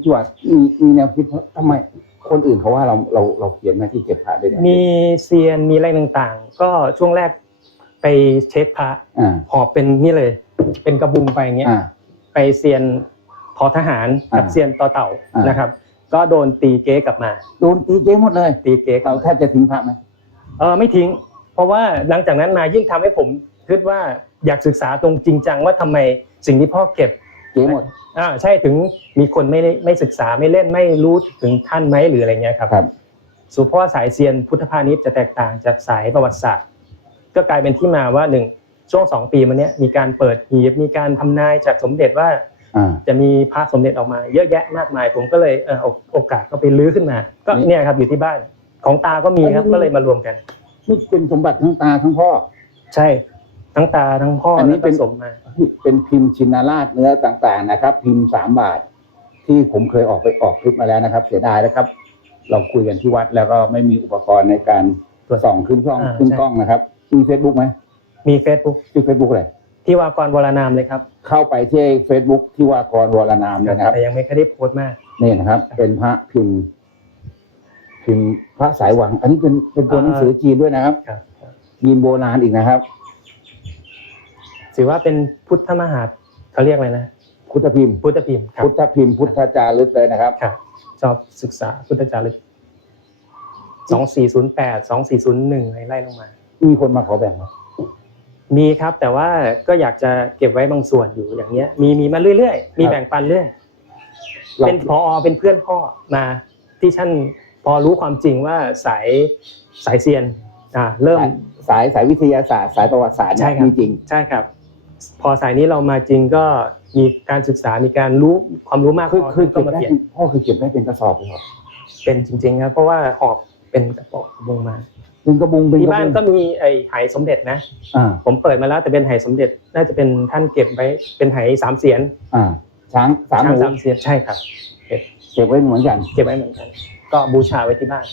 พี่วัดมีมีแนวคิดว่าทำไมคนอื่นเขาว่าเราเราเราเขียนหน้าที่เก็บพระด้วยเนี่ยมีเซียนมีอะไรต่างๆ ก็ช่วงแรกไปเช็คพระอ่าหอบเป็นนี่เลย เป็นกระบุงไปอย่างเงี้ย อ่า ไปเซียนทอทหารกับอ่าเซียนต่อเต่าอ่าน นะครับ ก็โดนตีเก๊กลับมา โดนตีเจ๊หมดเลยตีเก๊กลัเราบมาแทบจะทิ้งพระไหมเออไม่ทิ้ง เพราะว่าหลังจากนั้นมายิ่งทำให้ผมคิดว่าอยากศึกษาตรงจริงจังว่าทำไมสิ่งที่พ่อเก็บ เจ๊หมด อ่าใช่ถึงมีคนไม่ได้ไม่ศึกษาไม่เล่นไม่รู้ถึงท่านไหมหรืออะไรเงี้ยครับครับ สุเพราะว่าสายเซียนพุทธพาณิชย์จะแตกต่างจากสายประวัติศาสตร์ ก็กลายเป็นที่มาว่าหนึ่งช่วงสองปีมาเนี้ยมีการเปิดหีบมีการทำนายจากสมเด็จว่า อ่า จะมีพระสมเด็จออกมาเยอะแยะมากมาย ผมก็เลยเออเอาโอกาสก็ไปลื้อขึ้นมา ก็นี่ เนี่ยครับอยู่ที่บ้านของตาก็มีครับอันนี้ก็เลยมารวมกัน นี่เป็นสมบัติทั้งตาทั้งพ่อ ใช่ ทั้งตาทั้งพ่ออันนี้แล้วเป็ผนสมมา เป็นพิมพ์ชินราชเนื้อต่างๆนะครับ พิมพ์สามบาท ที่ผมเคยออกไปออกคลิปมาแล้วนะครับ เสียดายนะครับเราคุยกันที่วัดแล้วก็ไม่มีอุปกรณ์ในการตรวจส่องขึ้นกล้องอ่าขึ้นใช่ กล้องนะครับมีเฟซบุ๊กไหมมี Facebook ชื่อเฟซบุ๊กอะไรที่วากรวรนามเลยครับเข้าไปที่เฟซบุ๊กที่ว่ากรวรนามเลยนะครับ แต่ยังไม่เคยได้โพสต์มาก นี่นะครับ เป็นพระพิมพ์ พิมพ์พระสายหวัง อันนี้เป็นเป็นตัวหนังสือจีนด้วยนะครับ ครับจีนโบราณอีกนะครับ ถือว่าเป็นพุทธมหาเขาเรียกอะไรนะพุทธพิมพ์ พุทธพิมพ์ครับพุทธพิมพ์พุทธจารึกเลยนะครับ ครับชอบศึกษาพุทธจารึกสองสี่ศูนย์แปดสองสี่ศูนย์หนึ่งไล่ลงมา มีคนมาขอแบ่งไหมมีครับแต่ว่าก็อยากจะเก็บไว้บางส่วนอยู่อย่างเงี้ย มีมีมาเรื่อยๆ มีแบ่งปันเรื่อยเราเป็นพอเป็นเพื่อนพ่อมาที่ท่านพอรู้ความจริงว่าสายสายเซียนอ่าเริ่มสายสายวิทยาศาสตร์ สายประวัติศาสตร์เนี่ใช่ยครับมีจริง ใช่ครับ พอสายนี้เรามาจริงก็มีการศึกษา มีการรู้ความรู้มากคือพอคือก็เก็บมาได้เปลี่ยนเป็นพ่อคือเก็บได้เป็นกระสอบเลยเหรอเป็นจริงๆครับเพราะว่าหอบเป็นกระป๋องลงมาเป็นกระบุงเป็นที่กระบ้านบุงก็มีไอ้ไหสมเด็จนะ อ่าผมเปิดมาแล้วแต่เป็นไหสมเด็จน่าจะเป็นท่านเก็บไว้เป็นไหสามเสียนอ่าช้างสามหช้างมูสามเสียนใช่ครับ เก็บไว้เหมือนกัน เก็บไว้เหมือนกัน ก็บูชาไว้ที่บ้าน